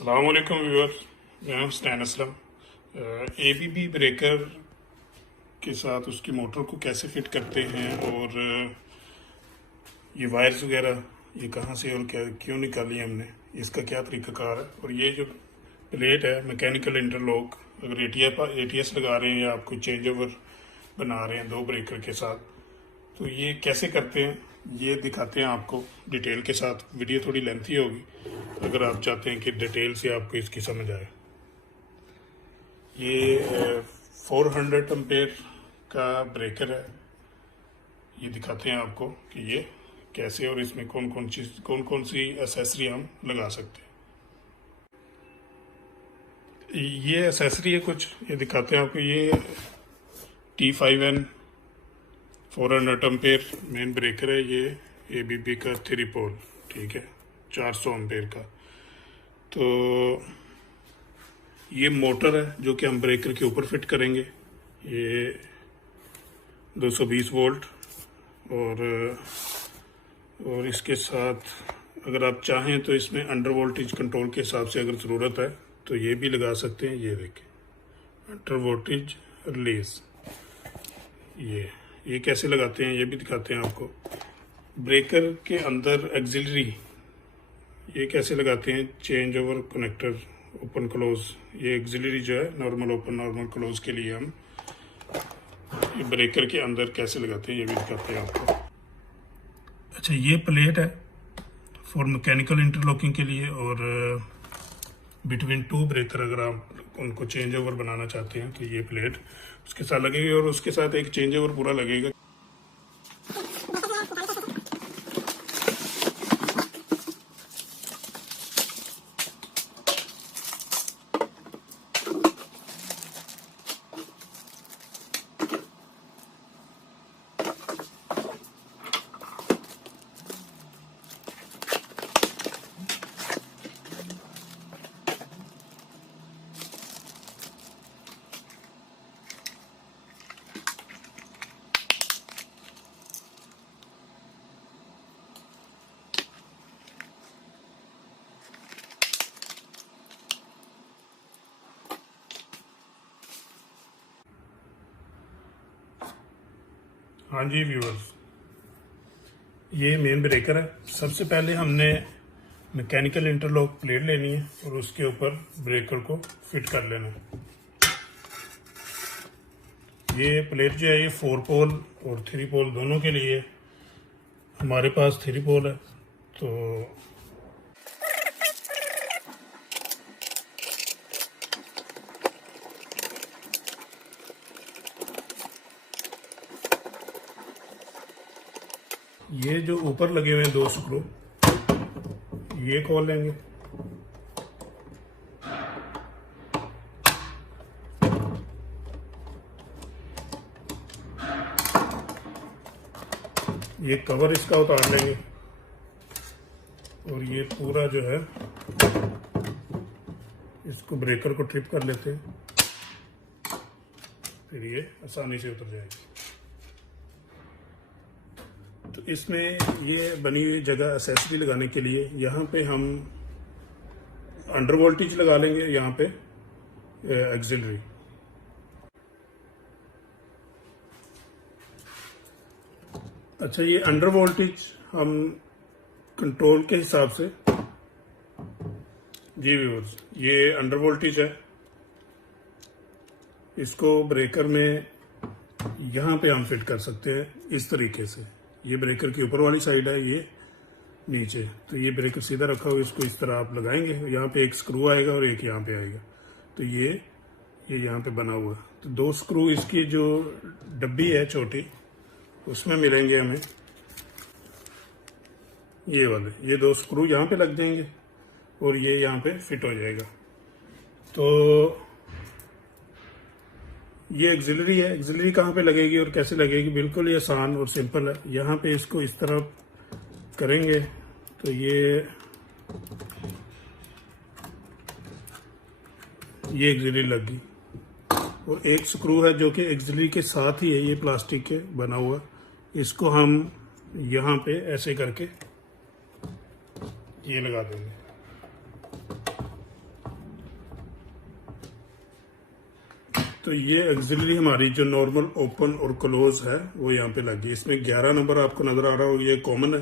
अस्सलाम वालेकुम व्यूअर, मैं हूं हुसनैन असलम। एबीबी ब्रेकर के साथ उसकी मोटर को कैसे फिट करते हैं और ये वायर्स वगैरह ये कहाँ से और क्या क्यों निकाली हमने, इसका क्या तरीक़ाकार है। और ये जो प्लेट है मैकेनिकल इंटरलॉक, अगर एटीएस लगा रहे हैं या आप कोई चेंज ओवर बना रहे हैं दो ब्रेकर के साथ, तो ये कैसे करते हैं ये दिखाते हैं आपको डिटेल के साथ। वीडियो थोड़ी लेंथी होगी अगर आप चाहते हैं कि डिटेल से आपको इसकी समझ आए। ये 400 एम्पेयर का ब्रेकर है। ये दिखाते हैं आपको कि ये कैसे और इसमें कौन कौन सी एसेसरी हम लगा सकते हैं। ये एसेसरी है कुछ, ये दिखाते हैं आपको। ये T5N 400 एम्पेयर मेन ब्रेकर है। ये एबीबी का 3 पोल, ठीक है, 400 एम्पेयर का। तो ये मोटर है जो कि हम ब्रेकर के ऊपर फिट करेंगे। ये 220 वोल्ट और इसके साथ अगर आप चाहें तो इसमें अंडर वोल्टेज कंट्रोल के हिसाब से अगर ज़रूरत है तो ये भी लगा सकते हैं। ये देखें, अंडर वोल्टेज रिलीज, ये कैसे लगाते हैं ये भी दिखाते हैं आपको। ब्रेकर के अंदर एक्सिलरी ये कैसे लगाते हैं, change over connector open close. ये एक्सिलरी जो है नॉर्मल ओपन नॉर्मल क्लोज के लिए हम ये ब्रेकर के अंदर कैसे लगाते हैं ये भी दिखाते हैं आपको। अच्छा, ये प्लेट है फॉर मैकेनिकल इंटरलॉकिंग के लिए और बिटवीन टू ब्रेकर अगर आप उनको चेंज ओवर बनाना चाहते हैं तो ये प्लेट उसके साथ लगेगी और उसके साथ एक चेंज ओवर पूरा लगेगा। हाँ जी व्यूअर्स, ये मेन ब्रेकर है। सबसे पहले हमने मैकेनिकल इंटरलॉक प्लेट लेनी है और उसके ऊपर ब्रेकर को फिट कर लेना है। ये प्लेट जो है ये 4 पोल और 3 पोल दोनों के लिए है। हमारे पास 3 पोल है तो ये जो ऊपर लगे हुए हैं 2 स्क्रू ये खोल लेंगे। ये कवर इसका उतार लेंगे और ये पूरा जो है इसको ब्रेकर को ट्रिप कर लेते हैं, फिर ये आसानी से उतर जाएगी। तो इसमें ये बनी हुई जगह एसेसरी लगाने के लिए यहाँ पे हम अंडर वोल्टेज लगा लेंगे, यहाँ पे एक्सिलरी। अच्छा, ये अंडर वोल्टेज हम कंट्रोल के हिसाब से, जी व्यूअर्स, ये अंडर वोल्टेज है। इसको ब्रेकर में यहाँ पे हम फिट कर सकते हैं इस तरीके से। ये ब्रेकर की ऊपर वाली साइड है, ये नीचे। तो ये ब्रेकर सीधा रखा हुआ, इसको इस तरह आप लगाएंगे। यहाँ पे एक स्क्रू आएगा और एक यहाँ पे आएगा। तो ये यहाँ पे बना हुआ। तो 2 स्क्रू इसकी जो डब्बी है छोटी उसमें मिलेंगे हमें ये वाले। ये 2 स्क्रू यहाँ पे लग जाएंगे और ये यहाँ पे फिट हो जाएगा। तो ये एक्सिलरी है। एक्सिलरी कहाँ पे लगेगी और कैसे लगेगी, बिल्कुल ये आसान और सिंपल है। यहाँ पे इसको इस तरह करेंगे तो ये एक्सिलरी लग गई। और एक स्क्रू है जो कि एक्सिलरी के साथ ही है, ये प्लास्टिक के बना हुआ। इसको हम यहाँ पे ऐसे करके ये लगा देंगे। तो ये ऑक्सिलरी हमारी जो नॉर्मल ओपन और क्लोज है वो यहाँ पे लगी। इसमें 11 नंबर आपको नज़र आ रहा होगा, ये कॉमन है,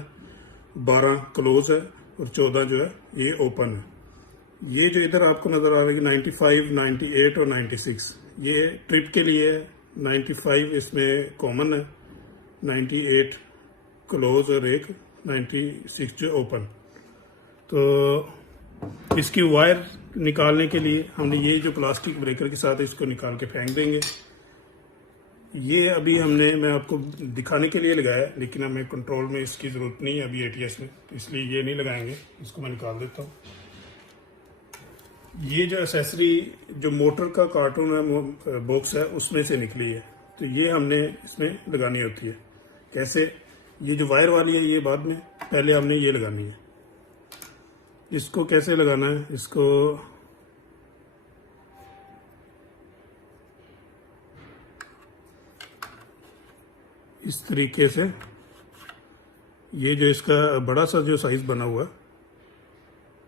12 क्लोज है और 14 जो है ये ओपन है। ये जो इधर आपको नज़र आ रहा है 95, 98 और 96 ये ट्रिप के लिए है। 95 इसमें कॉमन है, 98 क्लोज और एक 96 जो ओपन। तो इसकी वायर निकालने के लिए हमने ये जो प्लास्टिक ब्रेकर के साथ इसको निकाल के फेंक देंगे। ये अभी मैं आपको दिखाने के लिए लगाया, लेकिन हमें कंट्रोल में इसकी ज़रूरत नहीं है अभी ATS में, इसलिए ये नहीं लगाएंगे। इसको मैं निकाल देता हूँ। ये जो एसेसरी जो मोटर का कार्टून है, बॉक्स है, उसमें से निकली है, तो ये हमने इसमें लगानी होती है। कैसे? ये जो वायर वाली है ये बाद में, पहले हमने ये लगानी है। इसको कैसे लगाना है? इसको इस तरीके से, ये जो इसका बड़ा सा जो साइज बना हुआ है,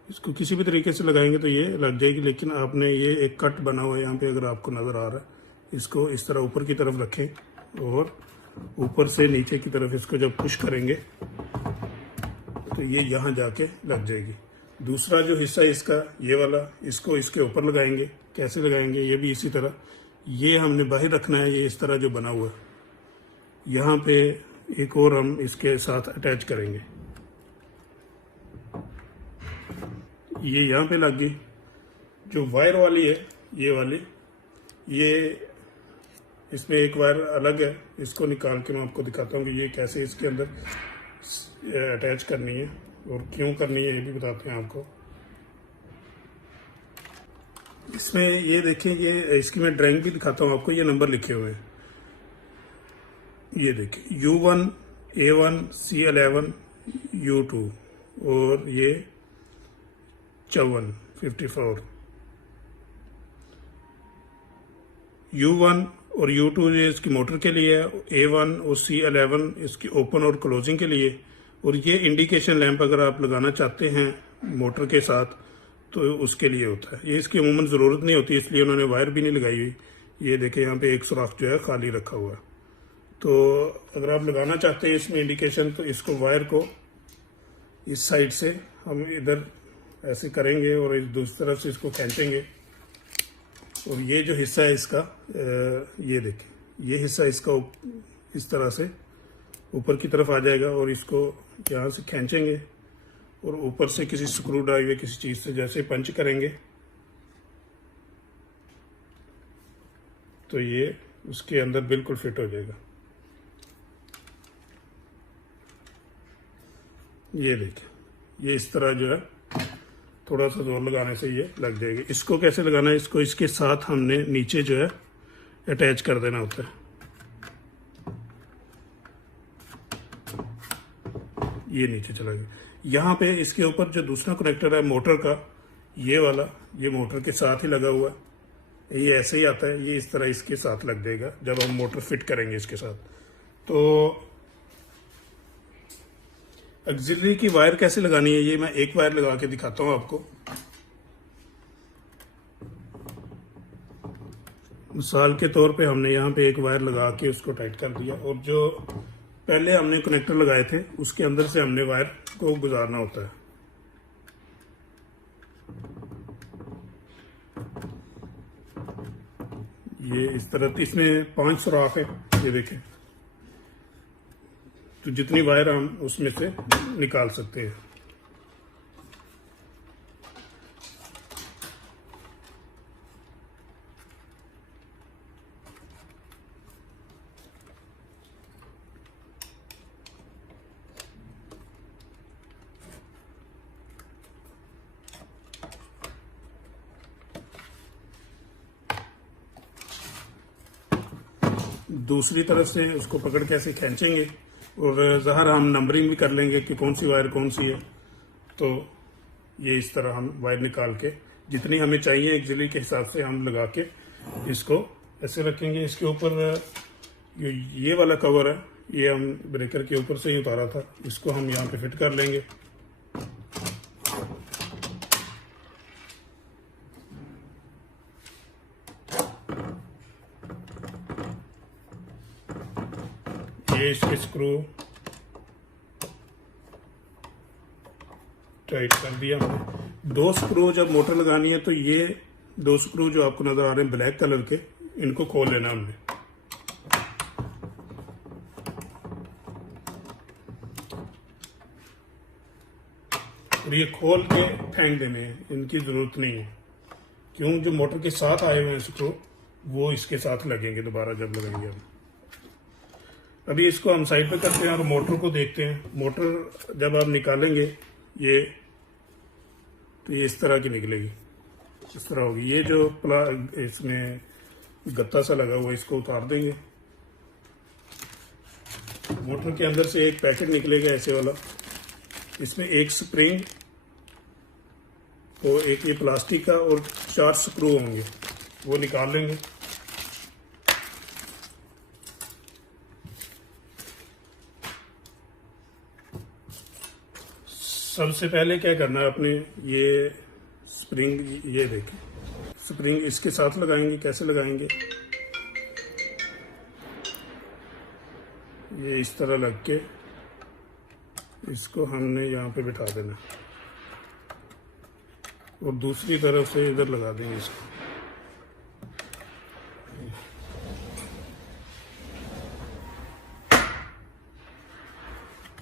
इसको किसी भी तरीके से लगाएंगे तो ये लग जाएगी। लेकिन आपने ये एक कट बना हुआ है यहाँ पे, अगर आपको नज़र आ रहा है, इसको इस तरह ऊपर की तरफ रखें और ऊपर से नीचे की तरफ इसको जब पुश करेंगे तो ये यहाँ जाके लग जाएगी। दूसरा जो हिस्सा इसका ये वाला, इसको इसके ऊपर लगाएंगे। कैसे लगाएंगे? ये भी इसी तरह, ये हमने बाहर रखना है, ये इस तरह जो बना हुआ है, यहाँ पे एक और हम इसके साथ अटैच करेंगे। ये यहाँ पे लग गई। जो वायर वाली है ये वाली, ये इसमें एक वायर अलग है, इसको निकाल के मैं आपको दिखाता हूँ कि ये कैसे इसके अंदर अटैच करनी है और क्यों करनी है, ये भी बताते हैं आपको। इसमें ये देखें, ये इसकी मैं ड्राइंग भी दिखाता हूँ आपको। ये नंबर लिखे हुए हैं, ये देखिए U1, A1, C11, U2 और ये 54, U1 और U2 ये इसकी मोटर के लिए है, A1 और C11 इसकी ओपन और क्लोजिंग के लिए। और ये इंडिकेशन लैंप अगर आप लगाना चाहते हैं मोटर के साथ तो उसके लिए होता है। ये इसकी अमूमन ज़रूरत नहीं होती, इसलिए उन्होंने वायर भी नहीं लगाई हुई। ये देखें यहाँ पे एक सुराख जो है खाली रखा हुआ है। तो अगर आप लगाना चाहते हैं इसमें इंडिकेशन, तो इसको वायर को इस साइड से हम इधर ऐसे करेंगे और इस दूसरी तरफ से इसको खींचेंगे और ये जो हिस्सा है इसका, ये देखें, ये हिस्सा इसका इस तरह से ऊपर की तरफ आ जाएगा और इसको यहाँ से खींचेंगे और ऊपर से किसी स्क्रू ड्राइव या किसी चीज़ से जैसे पंच करेंगे तो ये उसके अंदर बिल्कुल फिट हो जाएगा। ये देखिए, ये इस तरह जो है थोड़ा सा जोर लगाने से ये लग जाएगी। इसको कैसे लगाना है? इसको इसके साथ हमने नीचे जो है अटैच कर देना होता है। ये नीचे चला गया। यहाँ पे इसके ऊपर जो दूसरा कनेक्टर है मोटर का, ये वाला, ये मोटर के साथ ही लगा हुआ है। ये ऐसे ही आता है, ये इस तरह इसके साथ लग जाएगा जब हम मोटर फिट करेंगे इसके साथ। तो ऑक्सिलरी की वायर कैसे लगानी है, ये मैं एक वायर लगा के दिखाता हूँ आपको। मिसाल के तौर पे हमने यहाँ पे एक वायर लगा के उसको टाइट कर दिया और जो पहले हमने कनेक्टर लगाए थे उसके अंदर से हमने वायर को गुजारना होता है। ये इस तरह, इसमें 5 सुराख है, ये देखें। तो जितनी वायर हम उसमें से निकाल सकते हैं। दूसरी तरफ से उसको पकड़ के ऐसे खींचेंगे और ज़ाहिर हम नंबरिंग भी कर लेंगे कि कौन सी वायर कौन सी है। तो ये इस तरह हम वायर निकाल के जितनी हमें चाहिए ऑक्सिलरी के हिसाब से हम लगा के इसको ऐसे रखेंगे। इसके ऊपर ये वाला कवर है, ये हम ब्रेकर के ऊपर से ही उतारा था, इसको हम यहाँ पे फिट कर लेंगे। ये इसके स्क्रू टाइट कर दिया हमने। 2 स्क्रू जब मोटर लगानी है तो ये 2 स्क्रू जो आपको नजर आ रहे हैं ब्लैक कलर के, इनको खोल लेना हमने। और ये खोल के फेंक देने हैं, इनकी जरूरत नहीं है, क्यों जो मोटर के साथ आए हुए हैं स्क्रू वो इसके साथ लगेंगे दोबारा जब लगाएंगे हम। अभी इसको हम साइड पे करते हैं और मोटर को देखते हैं। मोटर जब आप निकालेंगे ये, तो ये इस तरह की निकलेगी, इस तरह होगी। ये जो इसमें गत्ता सा लगा हुआ इसको उतार देंगे। मोटर के अंदर से एक पैकेट निकलेगा ऐसे वाला, इसमें एक स्प्रिंग तो एक ये प्लास्टिक का और 4 स्क्रू होंगे, वो निकाल लेंगे। सबसे पहले क्या करना है अपने, ये स्प्रिंग, ये देखें स्प्रिंग इसके साथ लगाएंगे। कैसे लगाएंगे, ये इस तरह लग के इसको हमने यहाँ पे बिठा देना और दूसरी तरफ से इधर लगा देंगे इसको।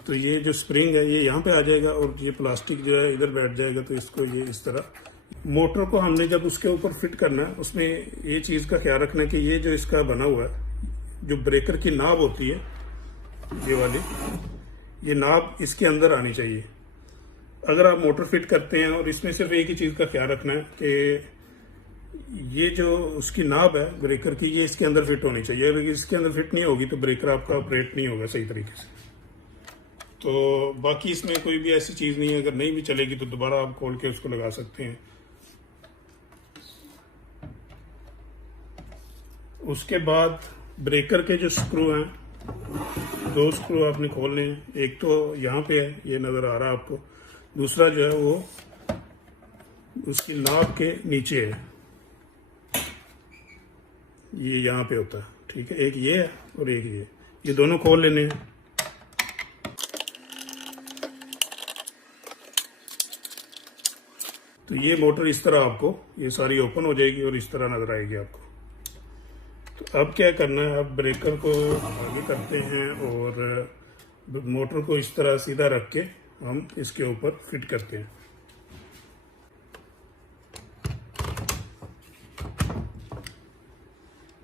तो ये जो स्प्रिंग है ये यहाँ पे आ जाएगा और ये प्लास्टिक जो है इधर बैठ जाएगा। तो इसको ये इस तरह मोटर को हमने जब उसके ऊपर फिट करना है, उसमें ये चीज़ का ख्याल रखना है कि ये जो इसका बना हुआ है, जो ब्रेकर की नाब होती है ये वाली, ये नाब इसके अंदर आनी चाहिए। अगर आप मोटर फिट करते हैं और इसमें सिर्फ एक ही चीज़ का ख्याल रखना है कि ये जो उसकी नाब है ब्रेकर की, ये इसके अंदर फिट होनी चाहिए। अगर इसके अंदर फिट नहीं होगी तो ब्रेकर आपका ऑपरेट नहीं होगा सही तरीके से। तो बाकी इसमें कोई भी ऐसी चीज़ नहीं है, अगर नहीं भी चलेगी तो दोबारा आप खोल के उसको लगा सकते हैं। उसके बाद ब्रेकर के जो स्क्रू हैं, 2 स्क्रू आपने खोलने हैं। एक तो यहाँ पे है, ये नज़र आ रहा है आपको। दूसरा जो है वो उसकी नाब के नीचे है, ये यहाँ पे होता है, ठीक है। एक ये है और एक ये दोनों खोल लेने हैं। तो ये मोटर इस तरह आपको ये सारी ओपन हो जाएगी और इस तरह नजर आएगी आपको। तो अब क्या करना है, अब ब्रेकर को आगे करते हैं और मोटर को इस तरह सीधा रख के हम इसके ऊपर फिट करते हैं।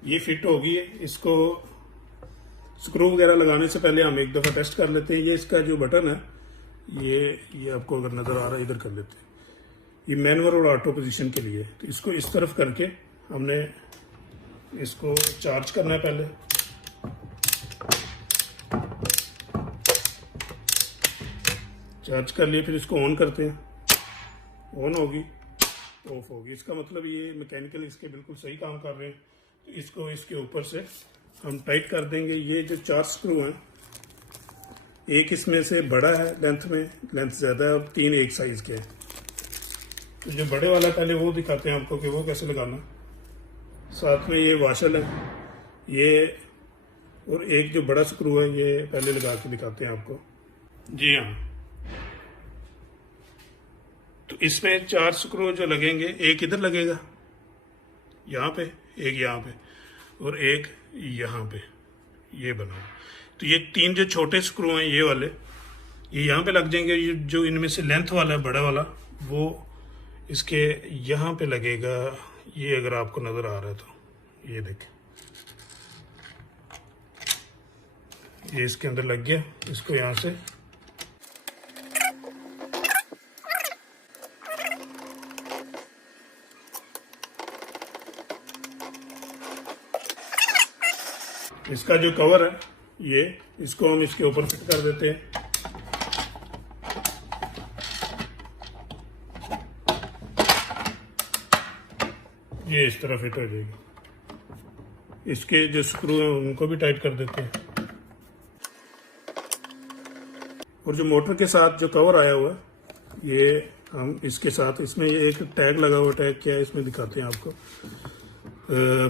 ये फिट होगी। इसको स्क्रू वगैरह लगाने से पहले हम एक दफ़ा टेस्ट कर लेते हैं। ये इसका जो बटन है ये आपको अगर नज़र आ रहा है, इधर कर लेते हैं। ये मैनुअल और ऑटो पोजीशन के लिए। तो इसको इस तरफ करके हमने इसको चार्ज करना है पहले। चार्ज कर लिए, फिर इसको ऑन करते हैं। ऑन होगी, ऑफ होगी। इसका मतलब ये मैकेनिकल इसके बिल्कुल सही काम कर रहे हैं। तो इसको इसके ऊपर से हम टाइट कर देंगे। ये जो 4 स्क्रू हैं, एक इसमें से बड़ा है लेंथ में, लेंथ ज़्यादा है, और 3 एक साइज के हैं। तो जो बड़े वाला पहले वो दिखाते हैं आपको कि वो कैसे लगाना। साथ में ये वाशल है, ये और एक जो बड़ा स्क्रू है ये पहले लगा के दिखाते हैं आपको। जी हाँ, तो इसमें 4 स्क्रू जो लगेंगे, एक इधर लगेगा यहाँ पे, एक यहाँ पे और एक यहाँ पे, ये बना। तो ये 3 जो छोटे स्क्रू हैं ये वाले, ये यहाँ पे लग जाएंगे। ये जो इनमें से लेंथ वाला है बड़ा वाला, वो इसके यहाँ पे लगेगा। ये अगर आपको नजर आ रहा है तो ये देखें, ये इसके अंदर लग गया। इसको यहाँ से इसका जो कवर है ये, इसको हम इसके ऊपर फिट कर देते हैं। ये इस तरह फिट हो जाएगी। इसके जो स्क्रू हैं उनको भी टाइट कर देते हैं। और जो मोटर के साथ जो कवर आया हुआ है ये हम इसके साथ, इसमें ये एक टैग लगा हुआ, टैग क्या है इसमें दिखाते हैं आपको।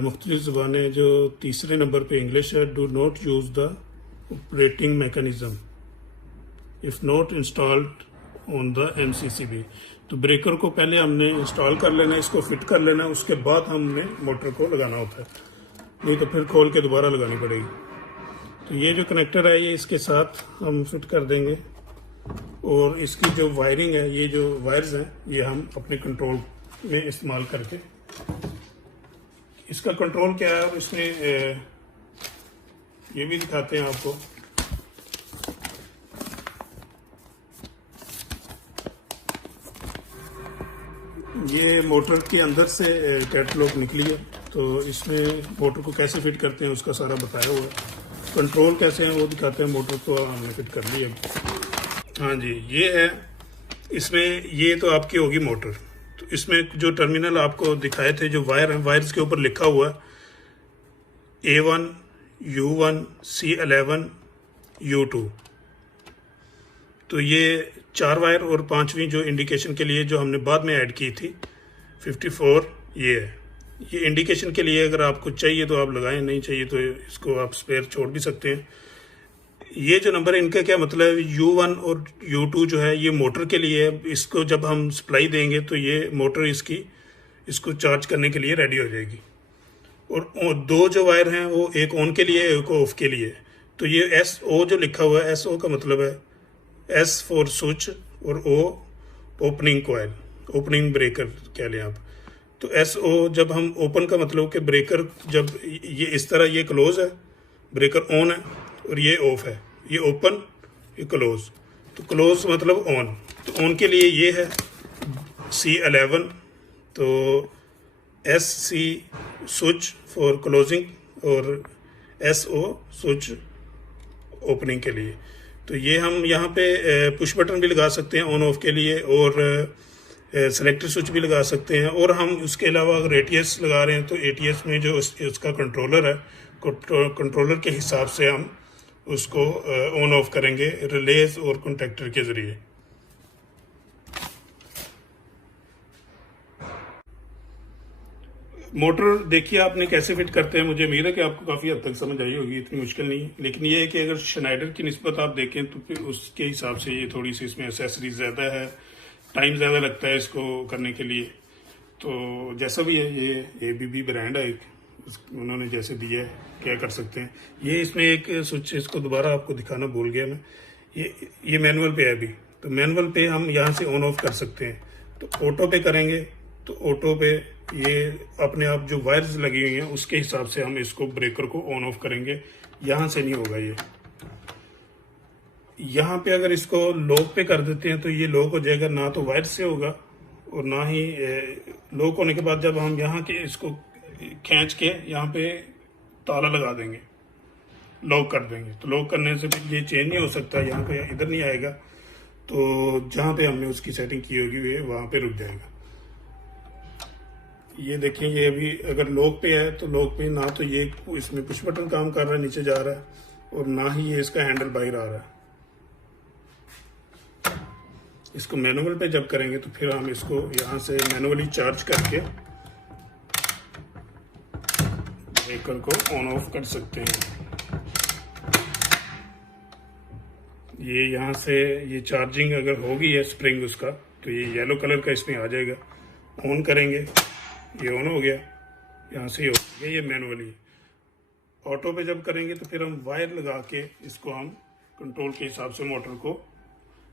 मुख्तलिफ ज़ुबानें, जो 3 नंबर पे इंग्लिश है, do not use the operating mechanism if not installed on the MCCB। तो ब्रेकर को पहले हमने इंस्टॉल कर लेना है, इसको फिट कर लेना है, उसके बाद हमने मोटर को लगाना होता है, नहीं तो फिर खोल के दोबारा लगानी पड़ेगी। तो ये जो कनेक्टर है ये इसके साथ हम फिट कर देंगे, और इसकी जो वायरिंग है, ये जो वायर्स हैं ये हम अपने कंट्रोल में इस्तेमाल करके, इसका कंट्रोल क्या है और इसमें ये भी दिखाते हैं आपको। ये मोटर के अंदर से कैटलॉग निकली है, तो इसमें मोटर को कैसे फिट करते हैं उसका सारा बताया हुआ है। कंट्रोल कैसे हैं वो दिखाते हैं। मोटर को हमने फिट कर ली है। हाँ जी, ये है इसमें, ये तो आपकी होगी मोटर। तो इसमें जो टर्मिनल आपको दिखाए थे, जो वायर हैं, वायर्स के ऊपर लिखा हुआ है A1, U1, C11, U2। तो ये 4 वायर, और 5वीं जो इंडिकेशन के लिए जो हमने बाद में ऐड की थी 54, ये है। ये इंडिकेशन के लिए, अगर आपको चाहिए तो आप लगाएं, नहीं चाहिए तो इसको आप स्पेयर छोड़ भी सकते हैं। ये जो नंबर है इनका क्या मतलब है, U1 और U2 जो है ये मोटर के लिए है। इसको जब हम सप्लाई देंगे तो ये मोटर इसको चार्ज करने के लिए रेडी हो जाएगी। और 2 जो वायर हैं वो एक ऑन के लिए, एक ऑफ के लिए। तो ये SO जो लिखा हुआ है, SO का मतलब है S फॉर स्विच, और O opening coil, opening breaker कह लें आप। तो SO जब हम ओपन का मतलब कि ब्रेकर जब ये इस तरह, ये क्लोज है, ब्रेकर ऑन है, और ये ऑफ है, ये ओपन, ये क्लोज। तो क्लोज मतलब ऑन, तो ऑन के लिए ये है C11, तो SC स्विच फॉर क्लोजिंग, और SO स्विच ओपनिंग के लिए। तो ये हम यहाँ पे पुश बटन भी लगा सकते हैं ऑन ऑफ के लिए, और सेलेक्टर स्विच भी लगा सकते हैं। और हम उसके अलावा अगर ATS लगा रहे हैं तो ATS में जो उसका कंट्रोलर है, कंट्रोलर के हिसाब से हम उसको ऑन ऑफ करेंगे रिलेज और कॉन्टैक्टर के ज़रिए। मोटर देखिए आपने कैसे फिट करते हैं। मुझे उम्मीद है कि आपको काफ़ी हद तक समझ आई होगी, इतनी मुश्किल नहीं है। लेकिन ये है कि अगर शनाइडर की निस्बत आप देखें तो फिर उसके हिसाब से ये थोड़ी सी इसमें एसेसरीज ज़्यादा है, टाइम ज़्यादा लगता है इसको करने के लिए। तो जैसा भी है, ये ABB ब्रांड है, उन्होंने जैसे दिया है क्या कर सकते हैं। ये इसमें एक स्विच, इसको दोबारा आपको दिखाना भूल गया मैं, ये मैनुअल पे है अभी। तो मैनुअल पे हम यहाँ से ऑन ऑफ कर सकते हैं। तो ऑटो पे करेंगे तो ऑटो पे ये अपने आप जो वायर्स लगी हुई हैं उसके हिसाब से हम इसको ब्रेकर को ऑन ऑफ करेंगे। यहाँ से नहीं होगा ये। यहाँ पे अगर इसको लॉक पे कर देते हैं तो ये लॉक हो जाएगा, ना तो वायर से होगा और ना ही लॉक होने के बाद जब हम यहाँ के इसको खींच के यहाँ पे ताला लगा देंगे, लॉक कर देंगे, तो लॉक करने से ये चेंज नहीं हो सकता, यहाँ पे इधर नहीं आएगा। तो जहाँ पे हमने उसकी सेटिंग की होगी वे वहाँ पे रुक जाएगा। ये देखें, ये अभी अगर लॉक पे है तो लॉक पे ना तो ये इसमें पुश बटन काम कर रहा है, नीचे जा रहा है, और ना ही ये इसका हैंडल बाहर आ रहा है। इसको मैनुअल पे जब करेंगे तो फिर हम इसको यहाँ से मैनुअली चार्ज करके ब्रेकर को ऑन ऑफ कर सकते हैं। ये यहाँ से ये चार्जिंग अगर होगी है स्प्रिंग उसका, तो ये येलो कलर का इसमें आ जाएगा। ऑन करेंगे, ये ऑन हो गया, यहाँ से हो गया ये मैनुअली। ऑटो पे जब करेंगे तो फिर हम वायर लगा के इसको हम कंट्रोल के हिसाब से मोटर को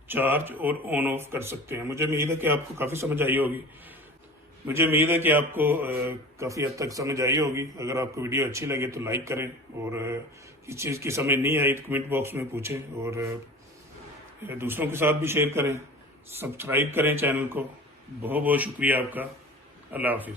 चार्ज और ऑन ऑफ कर सकते हैं। मुझे उम्मीद है कि आपको काफ़ी समझ आई होगी। मुझे उम्मीद है कि आपको काफ़ी हद तक समझ आई होगी। अगर आपको वीडियो अच्छी लगे तो लाइक करें, और किस चीज़ की समझ नहीं आई तो कमेंट बॉक्स में पूछें, और दूसरों के साथ भी शेयर करें। सब्सक्राइब करें चैनल को। बहुत बहुत शुक्रिया आपका। अल्लाह हाफिज़।